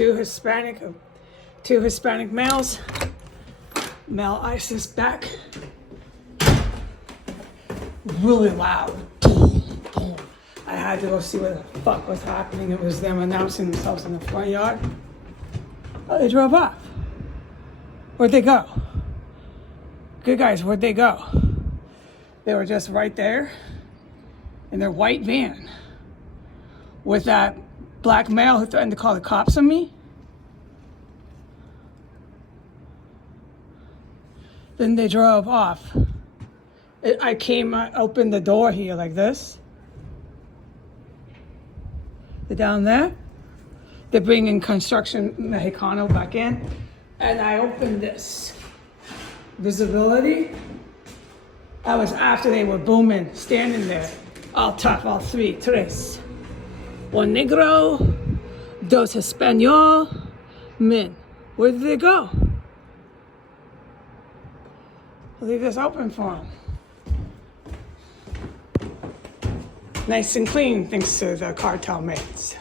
Two Hispanic males. Male ISIS back. Really loud. I had to go see what the fuck was happening. It was them announcing themselves in the front yard. Oh, they drove off. Where'd they go? Good guys, where'd they go? They were just right there in their white van with that black male who threatened to call the cops on me. Then they drove off. I opened the door here like this. They're down there. They're bringing Construction Mexicano back in. And I opened this. Visibility. That was after they were booming, standing there. All tough, all three. Tres. One negro. Dos Espanol. Men. Where did they go? I'll leave this open for them. Nice and clean, thanks to the cartel mates.